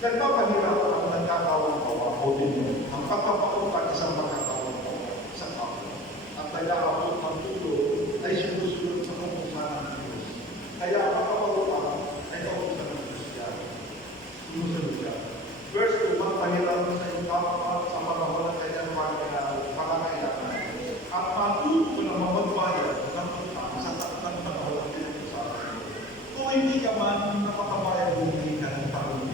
Nagpapahirap ang nagkakawawa o din ang pagpapakutan isang magkakawawa sa kapwa. At kaya abot ng tulo ay sinusunod sa kumusahan ng Diyos. Kaya ang pagpapakutan ay kautusan ng Diyos yan. Sinusunod yan. Verse 2, magpahirap sa iyong kapwa sa pagkawalan kanyang pangangailangan. At matuto na mapagbayad ng utang sa takdang pagkawalan kanyang usapan. Kung hindi ka man nakakabayad hindi ka ng pag-uwi.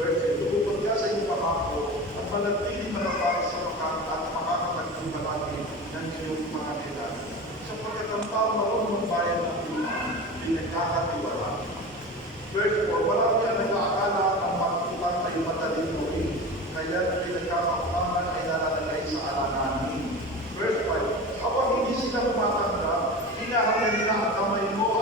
Verse 8, lumupad ka sa iyong pangako at manatiling matapat sa at makakapaging malaki ng iyong mga kailangan. Sapagkat ang tao marunong magbayad ng utang, pinagkakatiwala. Verse 4, wala niya nag-aakala ang mag-utang ay matalino rin, kaya ang pinagkakautangan ay nalalagay sa alalahanin. Verse 5, habang hindi sila tumatanda, hinahanay nila ang kamay mo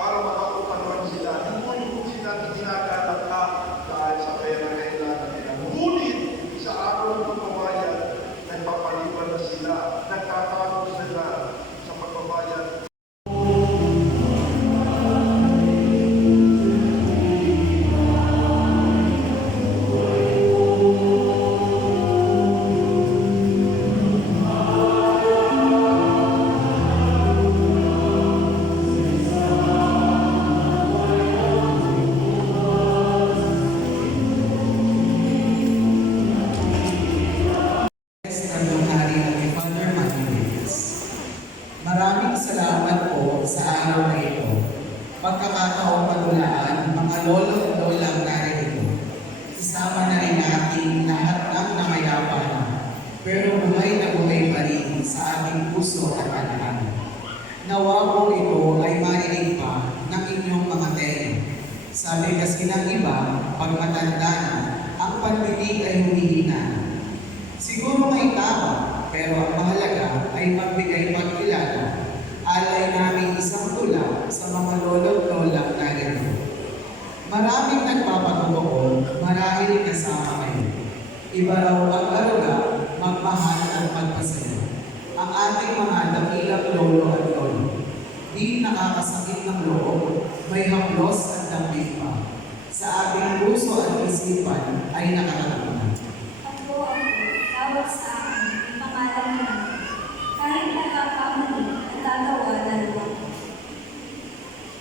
para makakutang man sila. Hindi mo sila ginagalang ka dahil sa pera kailangan nila. Ngunit sa araw ng pagbabayad, nagpapaliwan na sila, nagkakaroon sila sa pagbabayad. Maraming salamat po sa araw na ito. Pagkakataong patulaan, mga lolo at lolang narito. Isama na rin natin lahat ng namayapan, pero buhay na buhay pa rin sa ating puso at alala. Nawa po ito ay marinig pa ng inyong mga tenga. Sabi kasi ng iba, pag matanda na, ang pandinig ay humihina. Siguro may tama, pero ang mahalaga ay magbigay pagkilala. Alay namin isang tula sa mga lolo't-lolang narito. Maraming nagpapatutuon, marahil kasama kayo. Iba raw ang aruga, magmahal at magpasaya. Ang ating mga dakilang lolo at lolo. Di nakakasakit ng loob, may haplos at dambing pa. Sa ating puso at isipan ay nakakatakunan. Tawag sa akin, pangalan niya. Kahit nakakamali, natatawanan ko.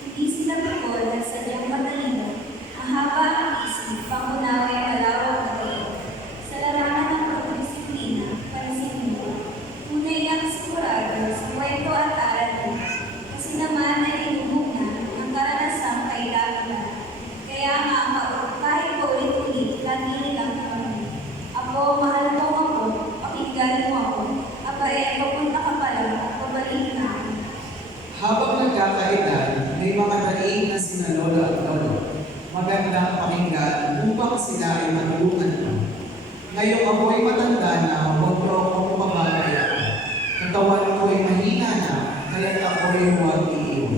Hindi sila bukol at sadyang matalino. Ang haba ang isip, pangunawa ay malawak na kayo. Sa larangan ng pagdisiplina, pansin mo. Tunay ang sigurado sa kwento at aral nila. Kasi naman ay inuuna ng karanasang kailangan. Kaya nga, kahit paulit-ulit, latinig ang kami. Ako, mahal mo ako, pakinggan mo ako. Aba papunta ka pala at pabalik na ako. Habang nagkakaedad, may mga daliin na sina lolo at lolo. Magandang pakinggan upang sila ay matulungan ka. Ngayong ako'y matanda na, huwag mo akong pababayaan. Katawan ko'y mahina na, kaya't ako'y huwag iiwan.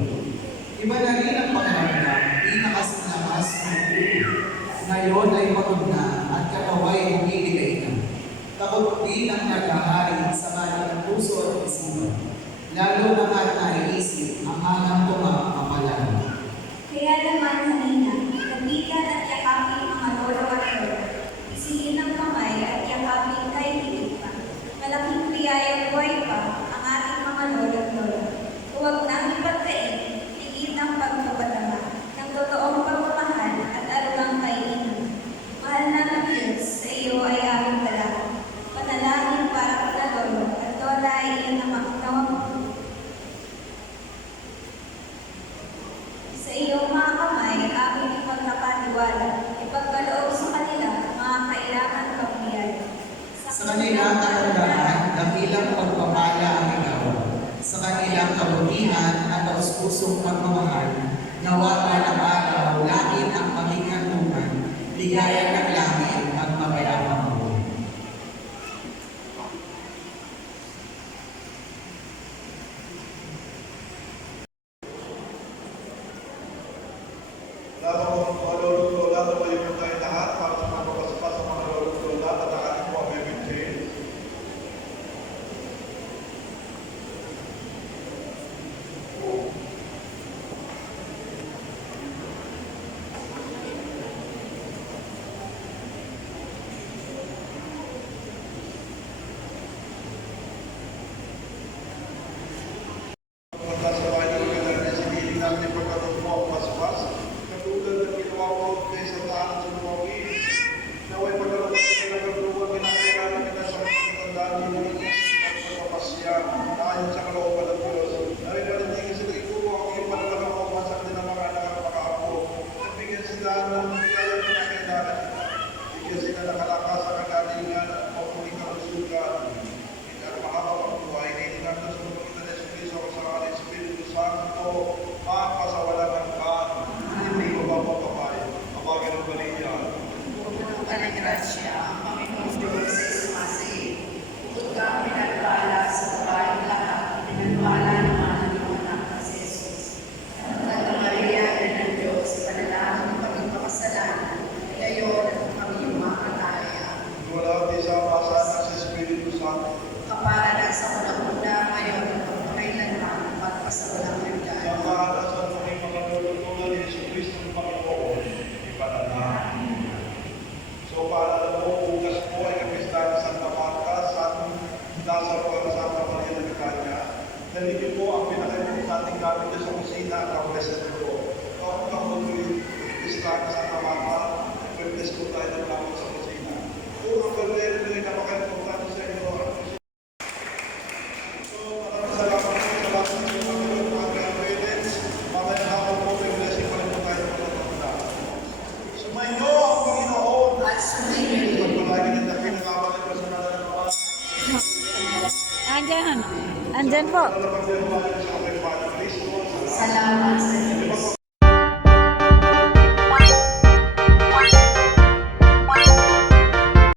Iba na rin ang pakiramdam, di nakasalakas ng ulo. Ngayon ay pagod na at katawa'y bumibigay na. Takot din ang naghahari sa kanyang puso at isipan. Lalo na nga naiisip ang hangang tumakapalan. Kaya naman kanina, kapitan at yakapin mga lolo at lolo. Isiin ang kamay at yakapin kay higit pa. Malaking biyayang buhay pa ang ating mga lolo at lolo. Huwag nang ipagkain, higit ang pagpapadama ng totoong pagmamahal at arugang kainin. Mahal na ng Diyos, sa iyo ay aming dalaga. Panalangin para kina lolo at lola ay iyong namakitawang. Sa iyong mga kamay, aming ipagkakatiwala, ipagkaloob sa kanila, mga kailangan pagmiyaya. Sa kanilang katandaan, dakilang pagpapala ang ikaw. Sa kanilang kabutihan at taus-pusong pagmamahal, nawa ng araw, langit ang paghingantungan, ligaya ng langit at mapayapang mo. kusina, kapresan ko. Kung kamuloy, istahan sa tamata, pwede ko tayo ng lamang sa kusina. Kung ang pwede na napaka-importante sa inyo, so, maraming salamat po sa lahat ng mga Panginoon, mga grandparents. Mamaya hapon po, may blessing pa rin po tayo ng mga pagkakita. Sumainyo ang Panginoon At sumayin at palagi ng dakilang kapalit ko sa mga naman. Andyan. Andyan po. Salamat po sa aking Father, Kristo. Salamat sa Diyos.